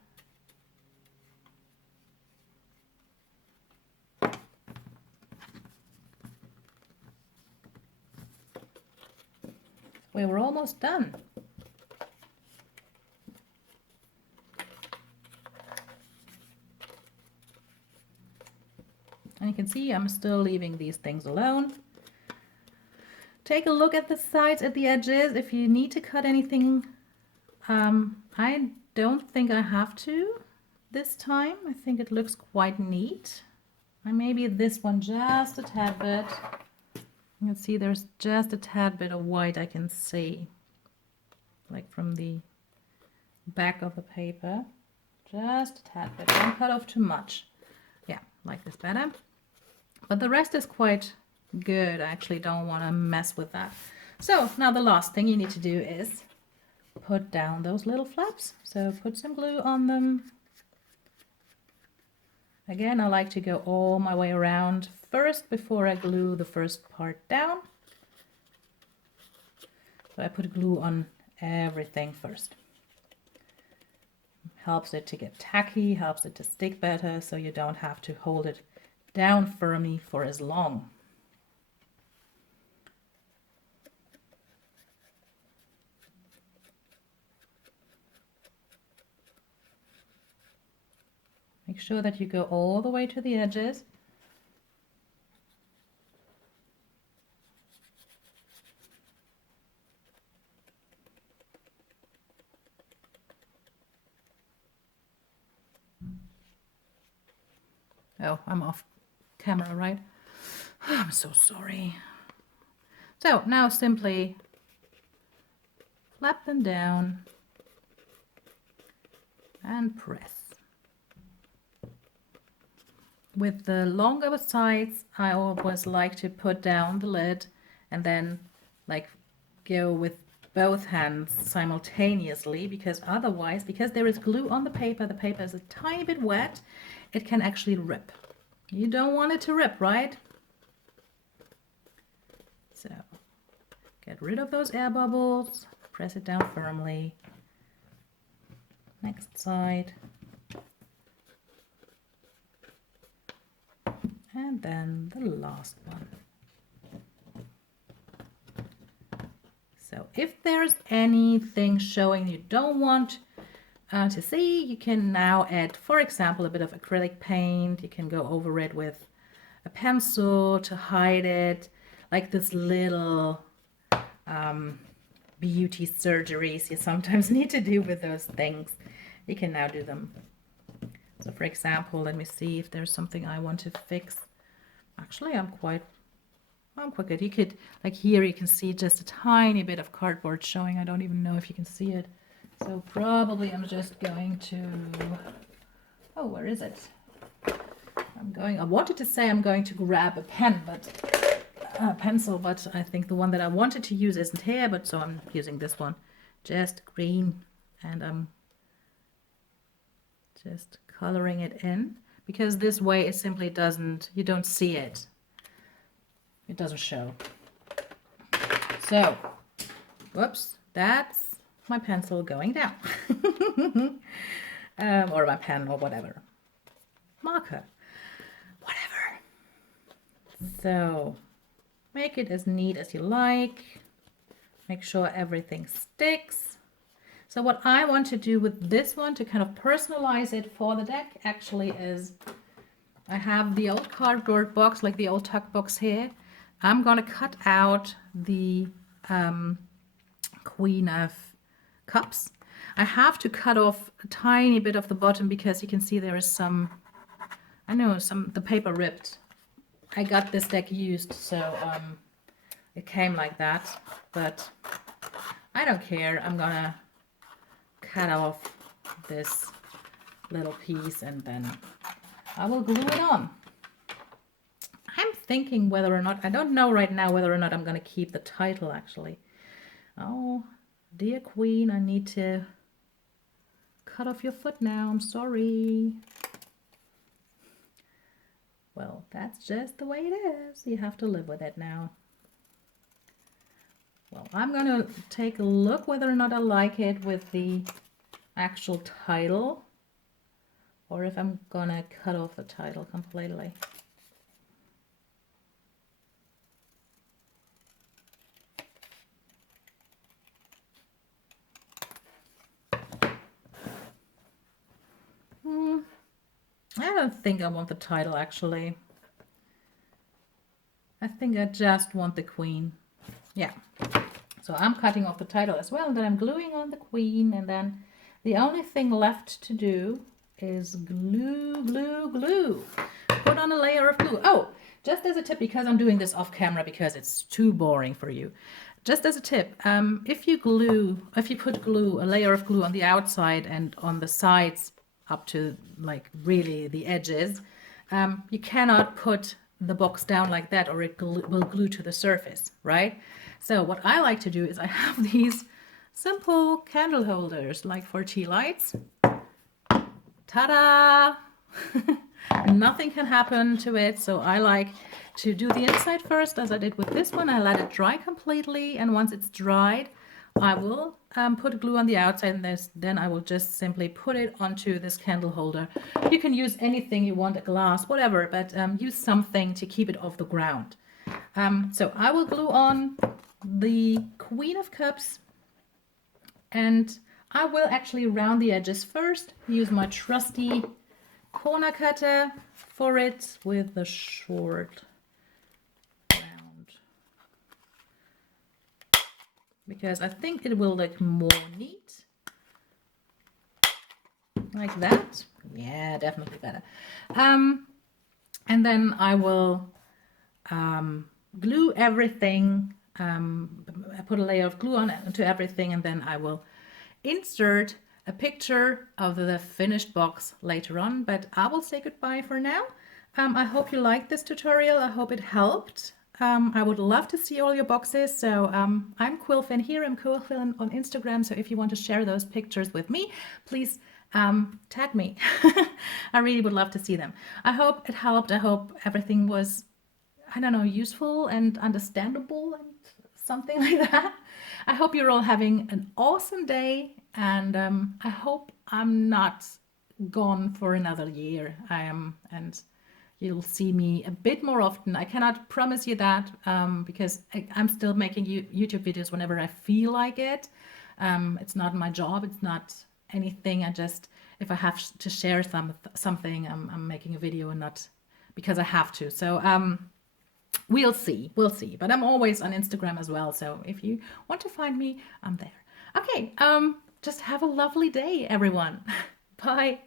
we were almost done. And you can see I'm still leaving these things alone. Take a look at the sides, at the edges. If you need to cut anything, I don't think I have to this time. I think it looks quite neat. And maybe this one just a tad bit. You can see there's just a tad bit of white I can see, like from the back of the paper. Just a tad bit. Don't cut off too much. Yeah, like this better. But the rest is quite good. I actually don't want to mess with that. So now the last thing you need to do is put down those little flaps. So put some glue on them. Again, I like to go all my way around first before I glue the first part down. So I put glue on everything first. Helps it to get tacky, helps it to stick better, so you don't have to hold it down firmly for as long. Make sure that you go all the way to the edges. Oh, I'm off camera, right? I'm so sorry. So now simply flap them down and press. With the longer sides, I always like to put down the lid and then like go with both hands simultaneously, because otherwise, because there is glue on the paper is a tiny bit wet, it can actually rip. You don't want it to rip, right? So get rid of those air bubbles, press it down firmly. Next side. And then the last one. So if there's anything showing you don't want to see, you can now add, for example, a bit of acrylic paint. You can go over it with a pencil to hide it, like this little beauty surgeries you sometimes need to do with those things. You can now do them. So for example, let me see if there's something I want to fix. Actually, I'm quite good. You could, like here, you can see just a tiny bit of cardboard showing. I don't even know if you can see it. So probably I'm just going to, oh, where is it? I wanted to say I'm going to grab a pen, but pencil, but I think the one that I wanted to use isn't here, but so I'm using this one, just green, and I'm just coloring it in, because this way it simply doesn't, you don't see it. It doesn't show. So, whoops, that's my pencil going down. Or my pen or whatever. Marker. Whatever. So, make it as neat as you like. Make sure everything sticks. So what I want to do with this one to kind of personalize it for the deck actually is, I have the old cardboard box, like the old tuck box here. I'm going to cut out the Queen of Cups. I have to cut off a tiny bit of the bottom because you can see there is some, the paper ripped. I got this deck used, so it came like that, but I don't care. I'm gonna cut off this little piece and then I will glue it on. I'm thinking whether or not, I don't know right now whether or not I'm going to keep the title actually. Oh, dear Queen, I need to cut off your foot now. I'm sorry. Well, that's just the way it is. You have to live with it now. Well, I'm going to take a look whether or not I like it with the actual title, or if I'm going to cut off the title completely. don't think I want the title actually. I think I just want the queen. Yeah. So I'm cutting off the title as well, and then I'm gluing on the queen, and then the only thing left to do is glue, glue, glue. Put on a layer of glue. Oh, just as a tip, because I'm doing this off camera because it's too boring for you. Just as a tip, if you put glue, a layer of glue on the outside and on the sides up to like really the edges, you cannot put the box down like that or it will glue to the surface, right? So what I like to do is I have these simple candle holders like for tea lights. Ta-da! Nothing can happen to it, so I like to do the inside first, as I did with this one. I let it dry completely, and once it's dried, I will put glue on the outside, and then I will just simply put it onto this candle holder. You can use anything you want, a glass, whatever, but use something to keep it off the ground. So I will glue on the Queen of Cups, and I will actually round the edges first, use my trusty corner cutter for it with the short round, because I think it will look more neat like that. Yeah, definitely better. And then I will glue everything. I put a layer of glue on it to everything, and then I will insert a picture of the finished box later on, but I will say goodbye for now. I hope you liked this tutorial. I hope it helped. I would love to see all your boxes. So I'm Quilfin here. I'm Quilfin on Instagram. So if you want to share those pictures with me, please tag me. I really would love to see them. I hope it helped. I hope everything was, I don't know, useful and understandable and something like that. I hope you're all having an awesome day, and I hope I'm not gone for another year. I am, and you'll see me a bit more often. I cannot promise you that because I'm still making YouTube videos whenever I feel like it. It's not my job. It's not anything. I just, if I have to share something, I'm making a video, and not because I have to. So we'll see. But I'm always on Instagram as well. So if you want to find me, I'm there. Okay. Just have a lovely day, everyone. Bye.